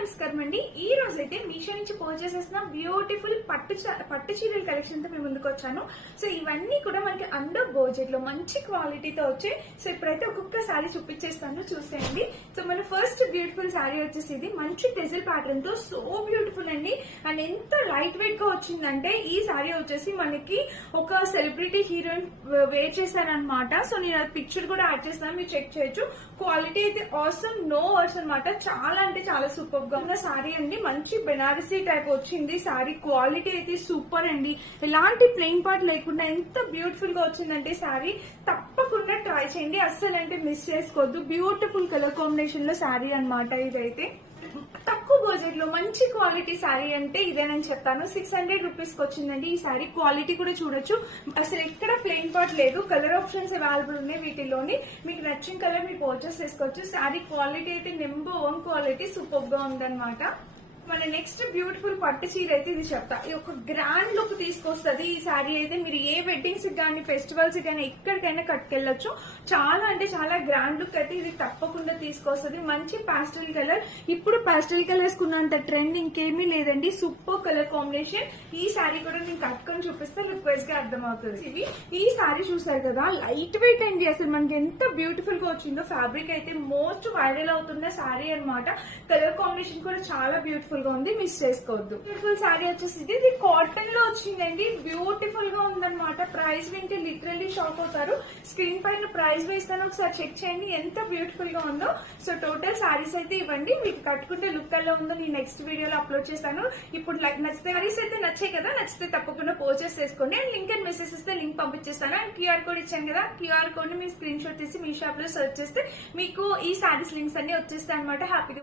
నమస్కారం అండి. ఈ రోజు అయితే మీషో నుంచి పర్చేస్ చేసిన బ్యూటిఫుల్ పట్టు చీరల కలెక్షన్ తో మేము ముందుకు వచ్చాను. సో ఇవన్నీ కూడా మనకి అండర్ బడ్జెట్ లో మంచి క్వాలిటీతో వచ్చాయి. సో ఇప్పుడైతే ఒక్కొక్క సారీ చూపించేస్తాను, చూసేయండి. సో మన ఫస్ట్ బ్యూటిఫుల్ సారీ వచ్చేసి ఇది మంచి టెజిల్ ప్యాటర్న్ తో సో బ్యూటిఫుల్ అండి. అండ్ ఎంత లైట్ వెయిట్ గా వచ్చిందంటే ఈ సారీ వచ్చేసి మనకి ఒక సెలబ్రిటీ హీరోయిన్ వేర్ చేశారనమాట. సో నేను పిక్చర్ కూడా యాడ్ చేస్తాను, మీరు చెక్ చేయొచ్చు. క్వాలిటీ అయితే ఆసమ్, నో వర్స్ అనమాట. చాలా అంటే చాలా సూపర్ గా ఉన్న సారీ అండి. మంచి బెనారసీ టైప్ వచ్చింది సారీ. క్వాలిటీ అయితే సూపర్ అండి. ఎలాంటి ప్లెయిన్ పార్ట్ లేకుండా ఎంత బ్యూటిఫుల్ గా వచ్చిందంటే సారీ. తప్పకుండా ట్రై చేయండి, అస్సలు అంటే మిస్ చేసుకోవద్దు. బ్యూటిఫుల్ కలర్ కాంబినేషన్ లో సారీ అనమాట. ఇదైతే తక్కువ బడ్జెట్ లో మంచి క్వాలిటీ శారీ అంటే ఇదేనని చెప్తాను. 600 రూపీస్ కి వచ్చిందండి ఈ శారీ. క్వాలిటీ కూడా చూడొచ్చు, అసలు ఎక్కడ ప్లెయిన్ పార్ట్ లేదు. కలర్ ఆప్షన్స్ అవైలబుల్ ఉన్నాయి వీటిలోని. మీకు నచ్చిన కలర్ మీరు పర్చేస్ చేసుకోవచ్చు. శారీ క్వాలిటీ అయితే నెంబర్ 1 క్వాలిటీ, సూపర్ గా ఉందన్నమాట. మన నెక్స్ట్ బ్యూటిఫుల్ పట్టు చీర అయితే ఇది చెప్తా. ఈ ఒక గ్రాండ్ లుక్ తీసుకొస్తుంది ఈ శారీ అయితే. మీరు ఏ వెడ్డింగ్స్ కానీ ఫెస్టివల్స్ కానీ ఎక్కడికైనా కట్టుకెళ్ళొచ్చు. చాలా అంటే చాలా గ్రాండ్ లుక్ అయితే ఇది తప్పకుండా తీసుకొస్తుంది. మంచి పాస్టల్ కలర్, ఇప్పుడు పాస్టల్ కలర్స్ కున్నంత ట్రెండ్ ఇంకేమీ లేదండి. Super colour combination. ఈ శారీ కూడా నేను కట్టుకొని చూపిస్తే రిక్వెస్ట్ గా అర్థమవుతుంది. ఇవి ఈ శారీ చూసారు కదా, లైట్ వెయిట్ అండి. అసలు మనకి ఎంత బ్యూటిఫుల్ గా వచ్చిందో. ఫ్యాబ్రిక్ అయితే మోస్ట్ వైరల్ అవుతున్న శారీ అనమాట. కలర్ కాంబినేషన్ కూడా చాలా బ్యూటిఫుల్ గా ఉంది, మిస్ చేసుకోవద్దు. బ్యూటిఫుల్ సారీ వచ్చేసి ఇది కాటన్ లో వచ్చిందండి. బ్యూటిఫుల్ గా ఉందన్నమాట. ప్రైస్ వింటే లిటరల్లీ షాక్ అవుతారు. స్క్రీన్ పైన ప్రైస్ వేస్తాను, ఒకసారి చెక్ చేయండి ఎంత బ్యూటిఫుల్ గా ఉందో. సో టోటల్ సారీస్ అయితే ఇవ్వండి. మీకు కట్టుకుంటే లుక్ ఎలా ఉందో నేను నెక్స్ట్ వీడియోలో అప్లోడ్ చేస్తాను. ఇప్పుడు నచ్చితే సారీస్ అయితే నచ్చాయి కదా, నచ్చితే తప్పకుండా పర్చేస్ చేసుకోండి. అండ్ లింక్ అండ్ మెసేజ్ ఇస్తే లింక్ పంపించేస్తాను. అండ్ క్యూఆర్ కోడ్ ఇచ్చాను కదా, క్యూఆర్ కోడ్ ని మీరు స్క్రీన్ షాట్ తీసి మీ షాప్ లో సెర్చ్ చేస్తే మీకు ఈ సారీస్ లింక్స్ అన్ని వచ్చేస్తాయి అనమాట. హ్యాపీగా